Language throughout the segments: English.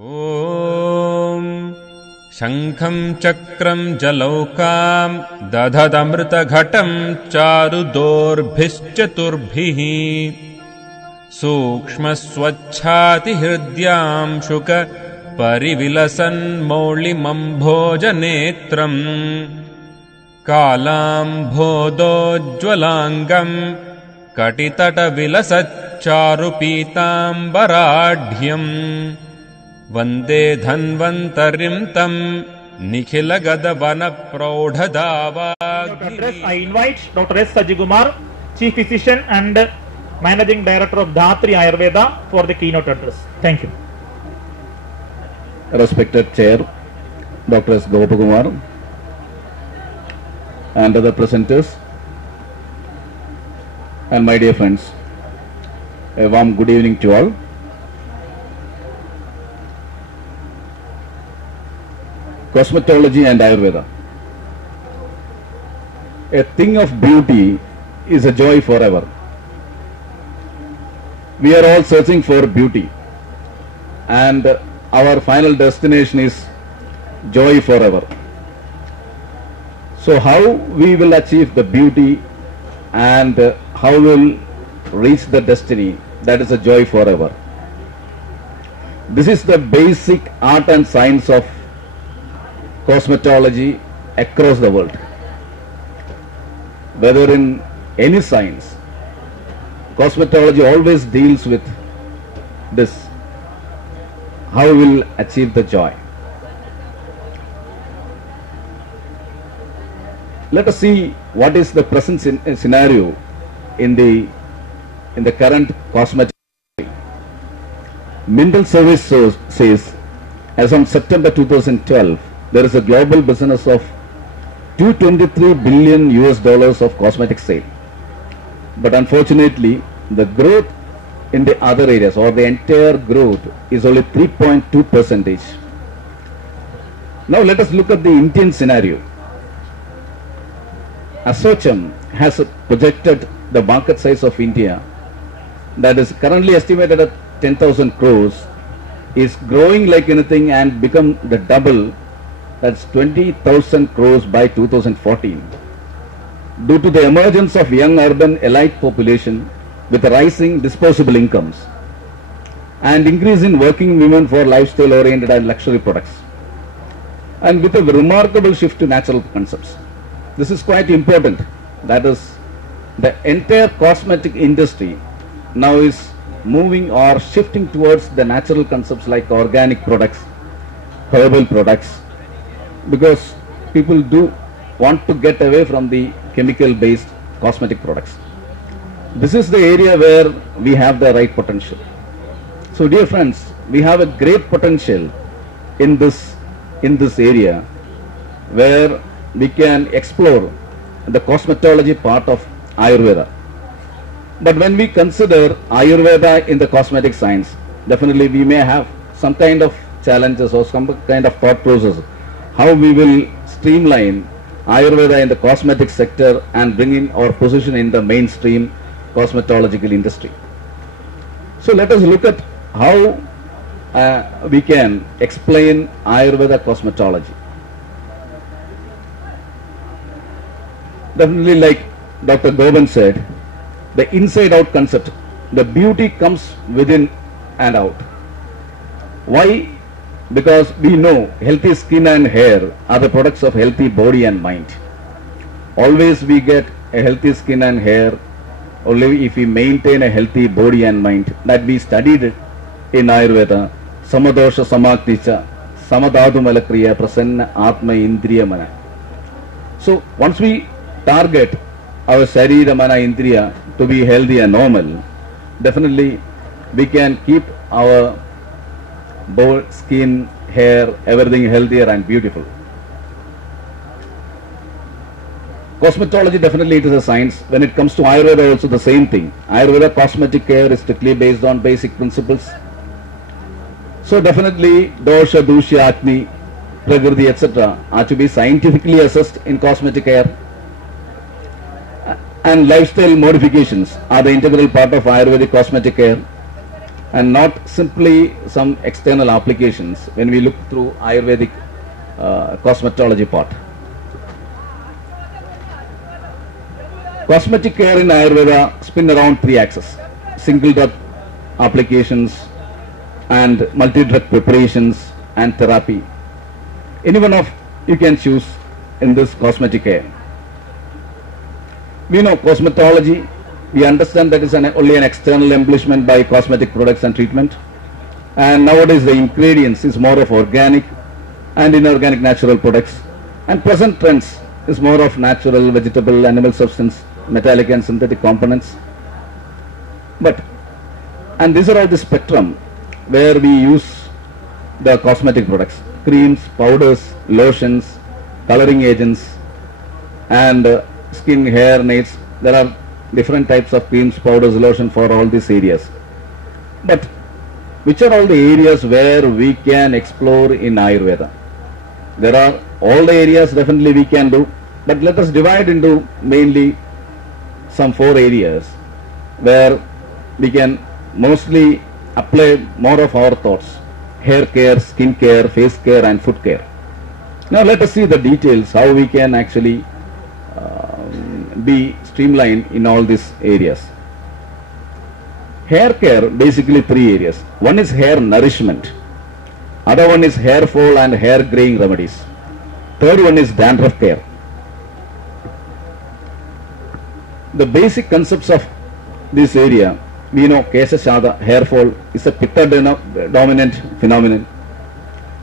ॐ शङ्खं चक्रं जलौकां दधदमृतघटं चारुदोर्भिश्चतुर्भिः सूक्ष्मस्वच्छातिहृद्यां शुक परिविलसन्मौलिमम्भोजनेत्रम् कालाम्भोदोज्ज्वलाङ्गं कटितटविलसच्चारुपीताम्बराढ्यम् वन्दे धन्वन्तरिं तं निखिलगदवनप्रौढदावाग्निम्. I invite Dr. S. Sajikumar, Chief Physician and Managing Director of Dhatri Ayurveda for the keynote address. Thank you. Respected Chair, Dr. S. Gopakumar, and other presenters, and my dear friends, a warm good evening to all. Cosmetology and Ayurveda. A thing of beauty is a joy forever. We are all searching for beauty, and our final destination is joy forever. So how we will achieve the beauty and how we will reach the destiny, that is a joy forever. This is the basic art and science of cosmetology across the world. Whether in any science, cosmetology always deals with this, how we will achieve the joy. Let us see what is the present scenario in the current cosmetic. Mindel Service says, as on September 2012, there is a global business of $223 billion of cosmetic sale. But unfortunately, the growth in the other areas, or the entire growth, is only 3.2%. Now let us look at the Indian scenario. Assocham has projected the market size of India, that is currently estimated at 10,000 crores, is growing like anything and become the double, that's 20,000 crores by 2014. Due to the emergence of young urban elite population with rising disposable incomes and increase in working women for lifestyle oriented and luxury products, and with a remarkable shift to natural concepts. This is quite important. That is, the entire cosmetic industry now is moving or shifting towards the natural concepts like organic products, herbal products, because people do want to get away from the chemical based cosmetic products. This is the area where we have the right potential. So dear friends, we have a great potential in this area where we can explore the cosmetology part of Ayurveda. But when we consider Ayurveda in the cosmetic science, definitely we may have some kind of challenges or some kind of thought process how we will streamline Ayurveda in the cosmetic sector and bring in our position in the mainstream cosmetological industry. So let us look at how we can explain Ayurveda cosmetology. Definitely, like Dr. Goban said, the inside out concept, the beauty comes within and out. Why? Because we know healthy skin and hair are the products of healthy body and mind. Always we get a healthy skin and hair only if we maintain a healthy body and mind. That we studied in Ayurveda. Samadosha samakticha, samadhatu malakriya prasanna atma indriya mana. So once we target our sharira mana indriya to be healthy and normal, definitely we can keep our bone, skin, hair, everything healthier and beautiful. Cosmetology, definitely it is a science. When it comes to Ayurveda, also the same thing. Ayurveda cosmetic care is strictly based on basic principles. So definitely dosha, dusha, agni, prakriti, etc. are to be scientifically assessed in cosmetic care. And lifestyle modifications are the integral part of Ayurvedic cosmetic care. and not simply some external applications when we look through Ayurvedic cosmetology part. Cosmetic care in Ayurveda spin around three axes: single drug applications and multi-drug preparations and therapy. Any one of you can choose in this cosmetic care. We know cosmetology, we understand that is only an external embellishment by cosmetic products and treatment. And nowadays the ingredients is more of organic and inorganic natural products. And present trends is more of natural, vegetable, animal substance, metallic and synthetic components. And these are all the spectrum where we use the cosmetic products: creams, powders, lotions, coloring agents, and skin, hair, nails. There are different types of creams, powders, lotion for all these areas. But which are all the areas where we can explore in Ayurveda? There are all the areas definitely we can do, but let us divide into mainly some 4 areas where we can mostly apply more of our thoughts: hair care, skin care, face care and foot care. Now let us see the details, how we can actually be streamlined in all these areas. Hair care, basically 3 areas. One is hair nourishment, other one is hair fall and hair graying remedies, third one is dandruff care. The basic concepts of this area, we know Kesha Shada, hair fall, is a pitta dominant phenomenon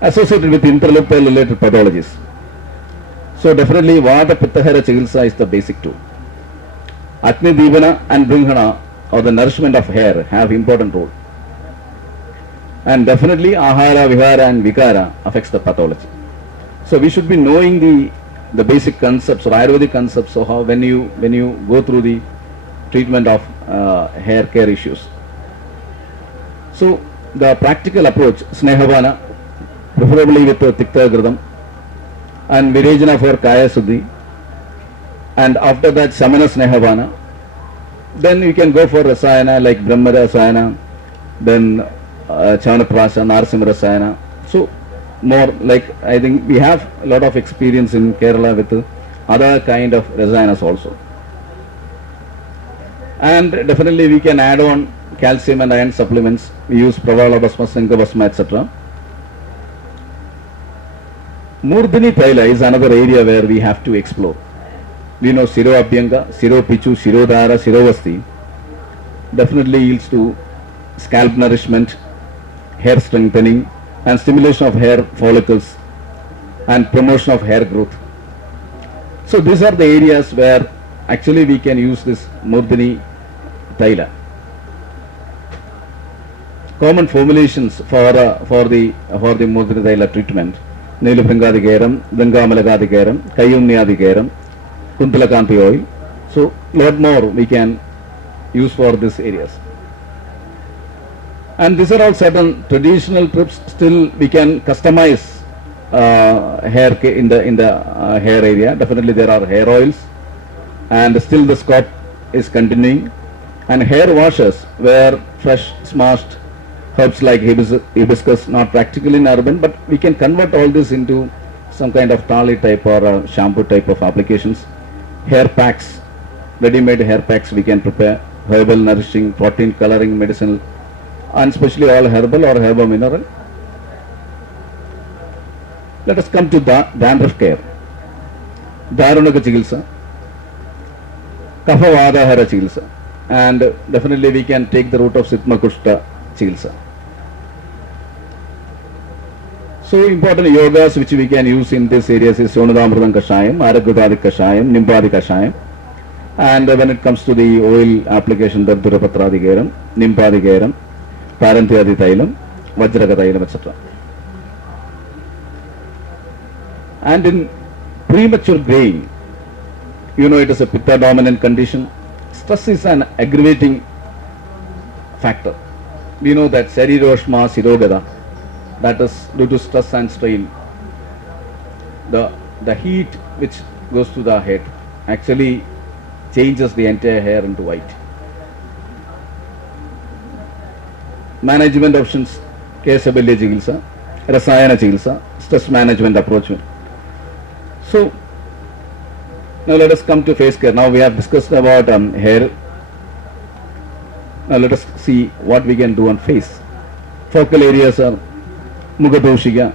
associated with interlopal related pathologies. So definitely Vata Pittahara Chikitsa is the basic tool. Agni Divana and Bringhana, or the nourishment of hair, have important role. And definitely Ahara, Vihara and Vikara affects the pathology. So we should be knowing the basic concepts or Ayurvedic concepts of how when you go through the treatment of hair care issues. So the practical approach, Snehavana, preferably with Tikta Gradam, and Virejana for Kaya Suddhi, and after that Samana Snehavana. Then you can go for Rasayana like Brahma Rasayana, then Chanaprasha, Narasimha Rasayana. So more like, I think we have a lot of experience in Kerala with other kind of Rasayanas also. And definitely we can add on calcium and iron supplements. We use Pravala Basma, Sangha Basma, etc. Murdini Taila is another area where we have to explore. We know Siro Abhyanga, Siro Pichu, Siro Dara, Siro Vasti definitely yields to scalp nourishment, hair strengthening and stimulation of hair follicles and promotion of hair growth. So these are the areas where actually we can use this Murdini Taila. Common formulations for the Murdini Taila treatment: Nilupringadi Dangamalagadi Garam, Kayumniadi Garam, Kuntalakanti oil. So lot more we can use for these areas. And these are all certain traditional tips. Still we can customize hair in the hair area. Definitely there are hair oils, and still the scope is continuing, and hair washes where fresh smashed herbs like hibiscus, not practically in urban, but we can convert all this into some kind of tali type or shampoo type of applications. Hair packs, ready-made hair packs we can prepare, herbal, nourishing, protein, coloring, medicinal, and especially all herbal or herbal mineral. Let us come to dandruff care. Darunaka Chikitsa, Kapha Vadahara Chikitsa, and definitely we can take the route of Sitma Kushta Chikitsa. So important yogas which we can use in these areas is Sonadamrutam Kashayam, Aragadadi Kashayam, Nimbadi Kashayam. And when it comes to the oil application, Dardurapatradi Garam, Nimbadi Garam, Parantyadi Thailam, Vajraka Thailam, etc. And in premature graying, you know it is a pitta dominant condition. Stress is an aggravating factor. We know that Sariroshma Sirogada, that is due to stress and strain. The heat which goes to the head actually changes the entire hair into white. Management options, കേശബല്യ ചികിത്സ, രസായന ചികിത്സ, stress management approach. So now let us come to face care. Now we have discussed about hair. Now let us see what we can do on face. Focal areas are Mugadoshika,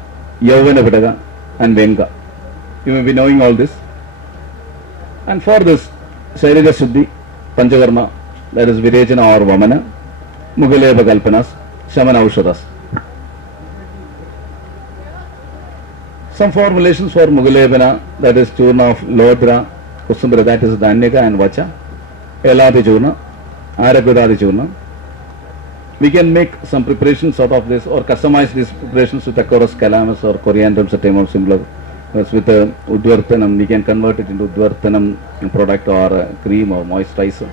Yavana Vadaga and Venga. You may be knowing all this. And for this, Shairija Shuddhi, Panchakarma, that is Virejana or Vamana, Mugaleva Kalpanas, Shamana Aushadas. Some formulations for Mugalevana, that is Churna of Lodra, Kusumbra, that is Dhanyaka and Vacha, Eladi Churna, Aragudadi Churna. We can make some preparations out of this or customize these preparations with Acorus calamus or Coriandrum sativum similar. With Udvartanam, we can convert it into Udvartanam product or cream or moisturizer.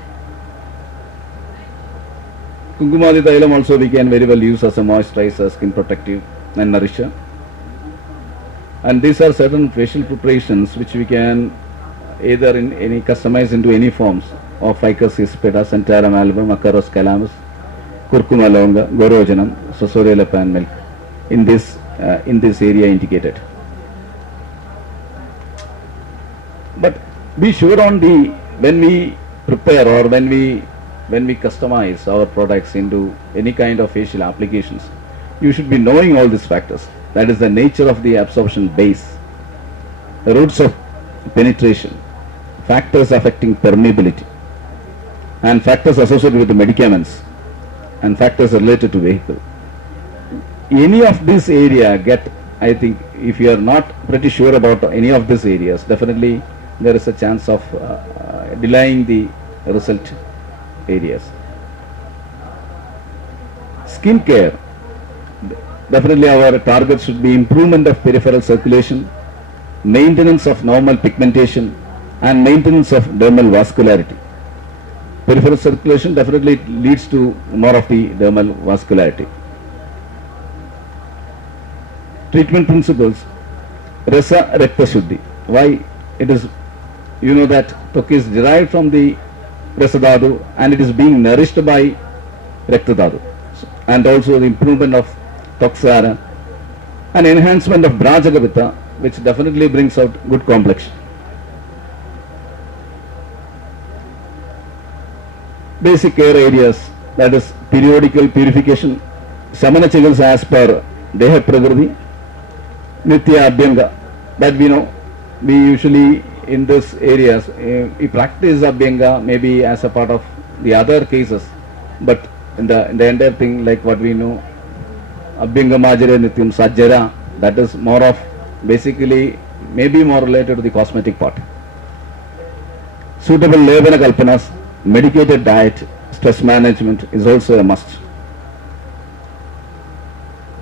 Kumkumadi Thailam also we can very well use as a moisturizer, skin protective and nourisher. And these are certain facial preparations which we can either in any customize into any forms of Ficus hispida, Santarum album, Acorus calamus, Curcuma longa, Gorojanum, Sosoriella pan milk in this area indicated. But be sure on when we prepare or when we customize our products into any kind of facial applications, you should be knowing all these factors. That is the nature of the absorption base, the routes of penetration, factors affecting permeability, and factors associated with the medicaments, and factors related to vehicle. Any of this area I think if you are not pretty sure about any of these areas, definitely there is a chance of delaying the result areas. Skin care, definitely our target should be improvement of peripheral circulation, maintenance of normal pigmentation and maintenance of dermal vascularity. Peripheral circulation definitely leads to more of the dermal vascularity. Treatment principles, Rasa Rakta Shuddhi. Why it is, you know that Tok is derived from the Rasa Dhatu and it is being nourished by Rakta Dhatu. And also the improvement of Toksara and enhancement of Brajagavita, which definitely brings out good complexion. Basic care areas, that is periodical purification, Samana Chigals as per Deha Pragrati, Nitya Abhyanga, that we know, we usually in this areas, we practice Abhyanga maybe as a part of the other cases, but in the entire thing like what we know, Abhyanga Majare Nityam Sajjara, that is more of basically maybe more related to the cosmetic part. Suitable Levana Kalpanas, medicated diet, stress management is also a must.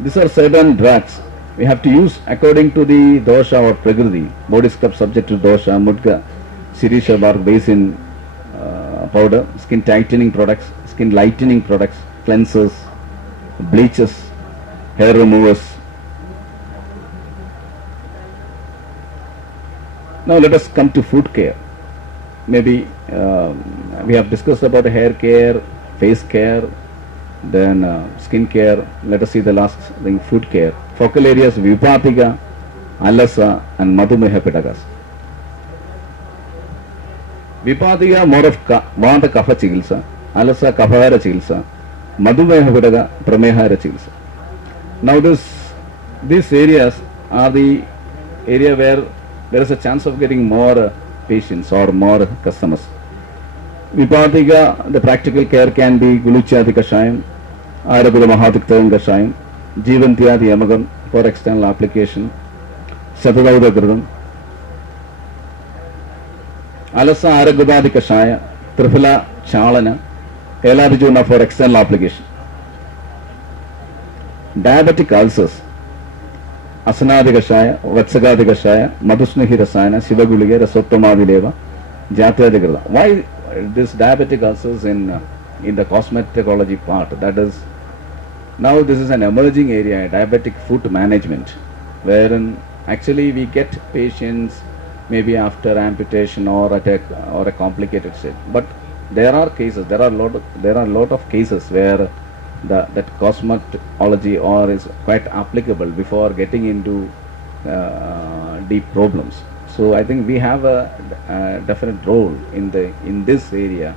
These are certain drugs we have to use according to the dosha or prakriti. Body scrub subject to dosha, mudga, sirisha bark basin powder, skin tightening products, skin lightening products, cleansers, bleaches, hair removers. Now let us come to food care. Maybe we have discussed about hair care, face care, then skin care. Let us see the last thing, food care. Focal areas, Vipatika, Alasa and Madhumeha Pitakas. Vipatika more of Vanta Kapha Chigilsa, Alasa Kaphahara Chigilsa, Madhumeha Pitaka, Pramehara Chigilsa. Now these areas are the area where there is a chance of getting more patients or more customers. Vipatika, the practical care can be Guluchadi Kashayam, Aragula Mahatiktavan Kashayam, Jivantyadi Yamagam for external application, Satadauda Gradam, Alasa Aragudadi Kashaya, Trifila Chalana, Eladijuna for external application. Diabetic ulcers, Asanadi Kashaya, Vatsagadi Kashaya, Madhusnihi Rasayana, Shivagulige, Rasottomadileva, Jatyadi Grada. Why this diabetic ulcers in the cosmetology part? That is, now this is an emerging area, diabetic foot management, wherein actually we get patients maybe after amputation or at a complicated state. But there are cases, there are a lot of cases where that cosmetology or is quite applicable before getting into deep problems. So I think we have a definite role in this area,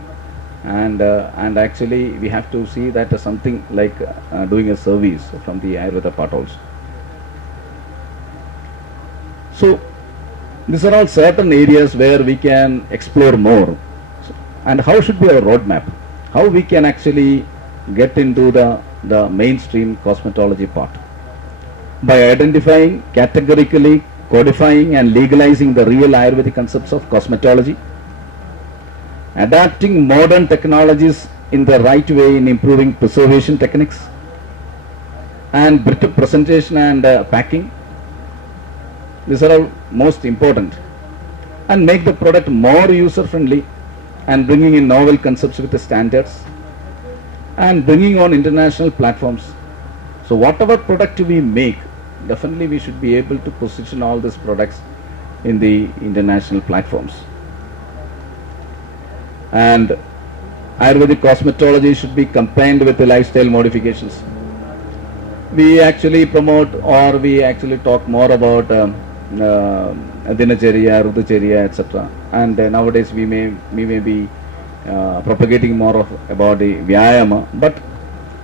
and actually we have to see that as something like doing a service from the Ayurveda part also. So these are all certain areas where we can explore more. And how should be our roadmap? How we can actually get into the mainstream cosmetology part? By identifying, categorically codifying and legalizing the real Ayurvedic concepts of cosmetology, adapting modern technologies in the right way in improving preservation techniques, and presentation and packing. These are all most important. And make the product more user friendly and bringing in novel concepts with the standards and bringing on international platforms. So whatever product we make, definitely we should be able to position all these products in the international platforms. And Ayurvedic cosmetology should be combined with the lifestyle modifications. We actually promote, or we actually talk more about Dinacharya, Rutucharya, etc. And nowadays we may be propagating more about the Vyayama, but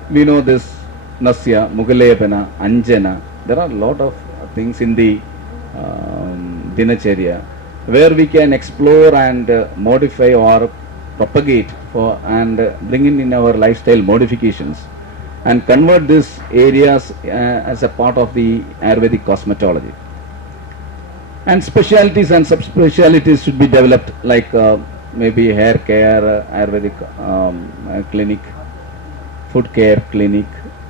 we know this Nasya, Mugalayapana, Anjana. There are a lot of things in the Dinacharya where we can explore and modify or propagate for and bring in our lifestyle modifications and convert these areas as a part of the Ayurvedic cosmetology. And specialties and subspecialties should be developed, like maybe hair care, Ayurvedic clinic, food care clinic.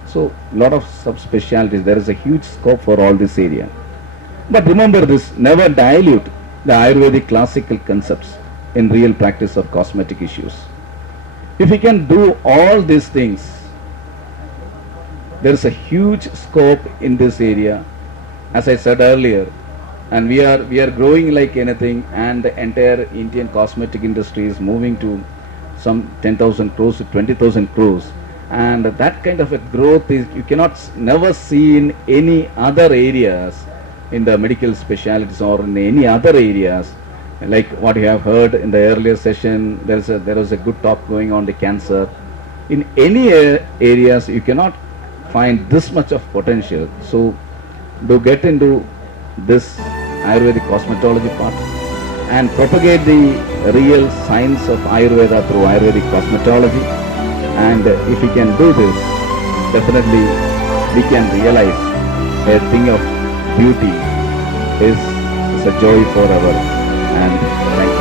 So lot of subspecialties. There is a huge scope for all this area. But remember this, never dilute the Ayurvedic classical concepts in real practice of cosmetic issues. If we can do all these things, there is a huge scope in this area, as I said earlier, and we are growing like anything, and the entire Indian cosmetic industry is moving to some 10,000 crores to 20,000 crores. And that kind of a growth is you cannot never see in any other areas in the medical specialties or in any other areas. Like what you have heard in the earlier session, there was a good talk going on the cancer. In any areas you cannot find this much of potential. So do get into this Ayurvedic cosmetology part and propagate the real science of Ayurveda through Ayurvedic cosmetology. And if we can do this, definitely we can realize a thing of beauty is a joy forever. And thank you.